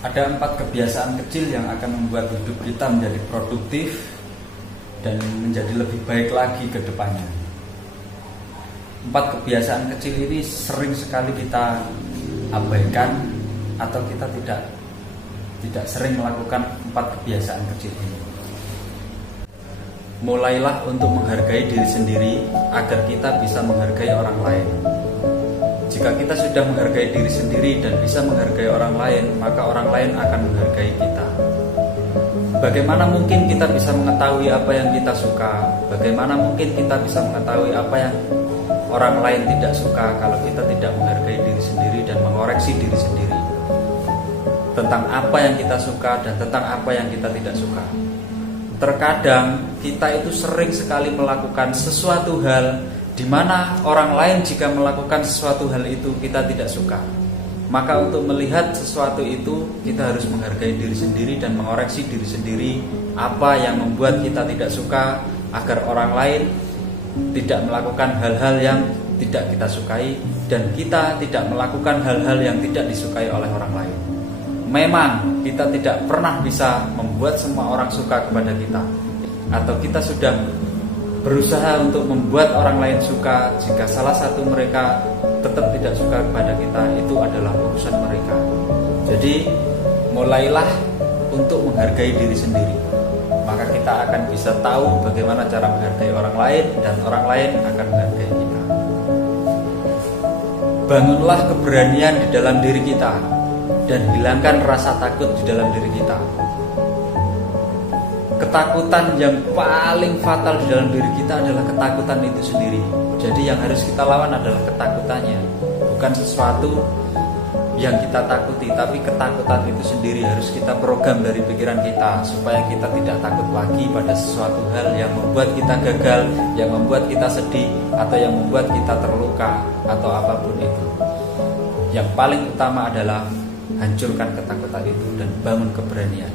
Ada 4 kebiasaan kecil yang akan membuat hidup kita menjadi produktif dan menjadi lebih baik lagi ke depannya. 4 kebiasaan kecil ini sering sekali kita abaikan atau kita tidak sering melakukan 4 kebiasaan kecil ini. Mulailah untuk menghargai diri sendiri agar kita bisa menghargai orang lain. Jika kita sudah menghargai diri sendiri dan bisa menghargai orang lain, maka orang lain akan menghargai kita. Bagaimana mungkin kita bisa mengetahui apa yang kita suka? Bagaimana mungkin kita bisa mengetahui apa yang orang lain tidak suka kalau kita tidak menghargai diri sendiri dan mengoreksi diri sendiri tentang apa yang kita suka dan tentang apa yang kita tidak suka? Terkadang kita itu sering sekali melakukan sesuatu hal di mana orang lain jika melakukan sesuatu hal itu kita tidak suka. Maka untuk melihat sesuatu itu kita harus menghargai diri sendiri dan mengoreksi diri sendiri apa yang membuat kita tidak suka, agar orang lain tidak melakukan hal-hal yang tidak kita sukai dan kita tidak melakukan hal-hal yang tidak disukai oleh orang lain. Memang kita tidak pernah bisa membuat semua orang suka kepada kita, atau kita sudah berusaha untuk membuat orang lain suka. Jika salah satu mereka tetap tidak suka kepada kita, itu adalah urusan mereka. Jadi mulailah untuk menghargai diri sendiri, maka kita akan bisa tahu bagaimana cara menghargai orang lain dan orang lain akan menghargai kita. Bangunlah keberanian di dalam diri kita dan hilangkan rasa takut di dalam diri kita. Ketakutan yang paling fatal di dalam diri kita adalah ketakutan itu sendiri. Jadi yang harus kita lawan adalah ketakutannya, bukan sesuatu yang kita takuti, tapi ketakutan itu sendiri harus kita program dari pikiran kita supaya kita tidak takut lagi pada sesuatu hal yang membuat kita gagal, yang membuat kita sedih, atau yang membuat kita terluka, atau apapun itu. Yang paling utama adalah hancurkan ketakutan itu dan bangun keberanian.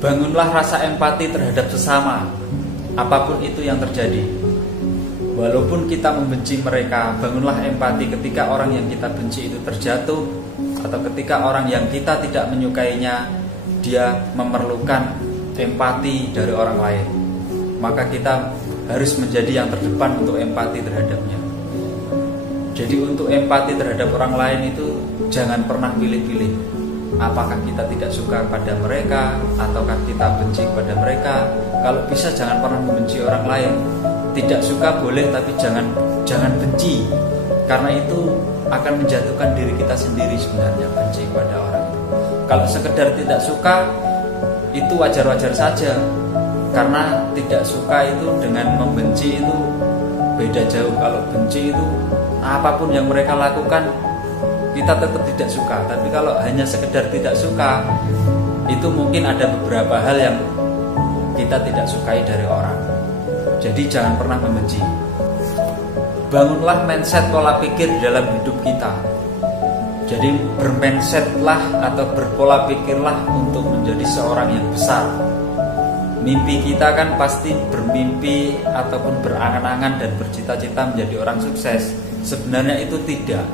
Bangunlah rasa empati terhadap sesama, apapun itu yang terjadi. Walaupun kita membenci mereka, bangunlah empati ketika orang yang kita benci itu terjatuh, atau ketika orang yang kita tidak menyukainya, dia memerlukan empati dari orang lain. Maka kita harus menjadi yang terdepan untuk empati terhadapnya. Jadi untuk empati terhadap orang lain itu jangan pernah pilih-pilih. Apakah kita tidak suka pada mereka ataukah kita benci pada mereka? Kalau bisa jangan pernah membenci orang lain. Tidak suka boleh, tapi jangan benci, karena itu akan menjatuhkan diri kita sendiri sebenarnya, benci pada orang itu. Kalau sekedar tidak suka itu wajar-wajar saja, karena tidak suka itu dengan membenci itu beda jauh. Kalau benci itu apapun yang mereka lakukan kita tetap tidak suka. Tapi kalau hanya sekedar tidak suka, itu mungkin ada beberapa hal yang kita tidak sukai dari orang. Jadi jangan pernah membenci. Bangunlah mindset pola pikir di dalam hidup kita. Jadi bermindsetlah atau berpola pikirlah untuk menjadi seorang yang besar. Mimpi kita kan pasti bermimpi ataupun berangan-angan dan bercita-cita menjadi orang sukses. Sebenarnya itu tidak.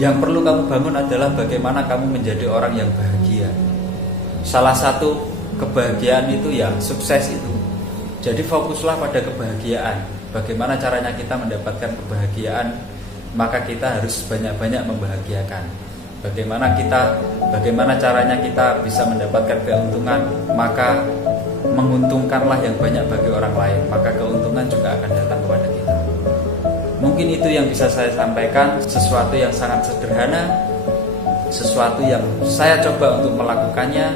Yang perlu kamu bangun adalah bagaimana kamu menjadi orang yang bahagia. Salah satu kebahagiaan itu ya sukses itu. Jadi fokuslah pada kebahagiaan. Bagaimana caranya kita mendapatkan kebahagiaan? Maka kita harus banyak-banyak membahagiakan. Bagaimana caranya kita bisa mendapatkan keuntungan? Maka menguntungkanlah yang banyak bagi orang lain, maka keuntungan juga akan datang kepada kita. Mungkin itu yang bisa saya sampaikan, sesuatu yang sangat sederhana, sesuatu yang saya coba untuk melakukannya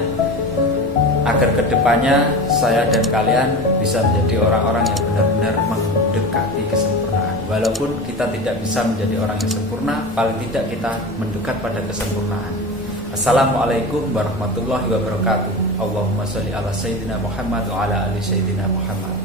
agar kedepannya saya dan kalian bisa menjadi orang-orang yang benar-benar mendekati kesempurnaan. Walaupun kita tidak bisa menjadi orang yang sempurna, paling tidak kita mendekat pada kesempurnaan. Assalamualaikum warahmatullahi wabarakatuh. Allahumma sholli ala sayyidina Muhammad wa ala ali sayyidina Muhammad.